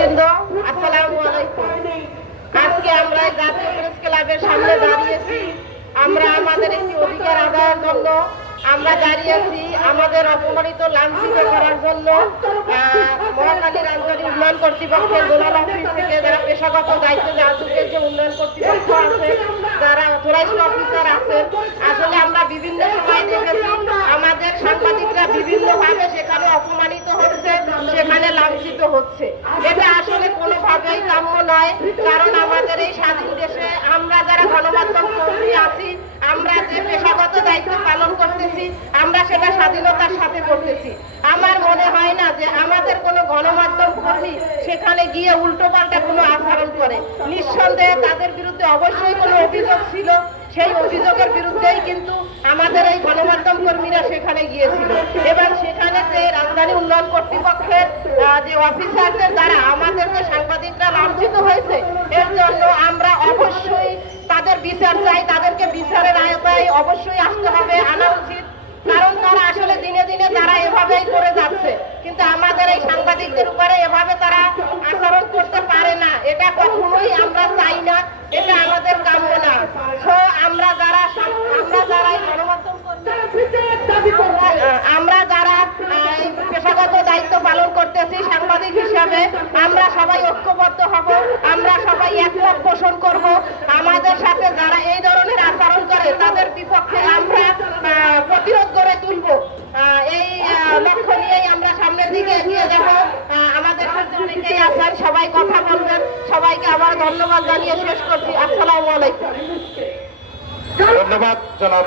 আসসালামু আলাইকুম। আজকে আমরা জাতীয় প্রেস ক্লাবের সামনে দাঁড়িয়েছি আমরা আমাদের একটি অধিকার আদায়ের জন্য আমরা দাঁড়িয়েছি আমাদের অপমানিত লাঞ্ছিত করার জন্য আহ, মহাকালী রাজবাড়ি উন্নয়ন কর্তৃপক্ষের জোনাল অফিস থেকে যারা পেশাগত দায়িত্বে রাজুকের যে উন্নয়ন কর্তৃপক্ষ আছে যারা অথরাইজড অফিসার আছেন আসলে আমরা বিভিন্ন সময় দেখেছি আমাদের সাংবাদিকরা বিভিন্নভাবে সেখানে অপমানিত হচ্ছে সেখানে লাঞ্ছিত হচ্ছে কোনোভাবেই কাম্য নয়, কারণ আমাদের এই স্বাধীন দেশে আমরা যারা গণমাধ্যম কর্মী আছি, আমরা যে পেশাগত দায়িত্ব পালন করতেছি, আমরা সেটা স্বাধীনতার সাথে করতেছি। আমার মনে হয় না যে আমাদের কোনো গণমাধ্যম কর্মী সেখানে গিয়ে উল্টো পাল্টা কোনো আচরণ করে। নিঃসন্দেহে তাদের বিরুদ্ধে অবশ্যই কোনো অভিযোগ ছিল, সেই অভিযোগের বিরুদ্ধেই কিন্তু আমাদের এই গণমাধ্যম কর্মীরা সেখানে গিয়েছিল। এবং সেখানে যে রাজধানী উন্নয়ন কর্তৃপক্ষের যে অফিসারদের দ্বারা আমাদের সাংবাদিকরা লাঞ্ছিত হয়েছে। এর জন্য আমরা অবশ্যই তাদের বিচার চাই, তাদেরকে বিচারের আয়তায় অবশ্যই আসতে হবে, আনা উচিত। কারণ তারা আসলে দিনে দিনে তারা এভাবেই করে যাচ্ছে। কিন্তু আমাদের এই সাংবাদিকদের উপরে এভাবে তারা আচরণ করতে পারে না। এটা কখনোই আমরা চাই না, এটা আমাদের কাম্য না। আমরা হিসাবে আমরা সবাই ঐক্যবদ্ধ হব, আমরা সবাই একমত পোষণ করব। আমাদের সাথে যারা এই ধরনের আচরণ করে, তাদের বিপক্ষে আমরা প্রতিরোধ করে তুলব। এই লক্ষ্য নিয়েই আমরা সামনের দিকে এগিয়ে যাব। আমাদের সাথে অনেকেই আছেন, সবাই কথা বলবেন। সবাইকে আবার ধন্যবাদ জানিয়ে শেষ করছি। আসসালামু আলাইকুম। ধন্যবাদ, জনাব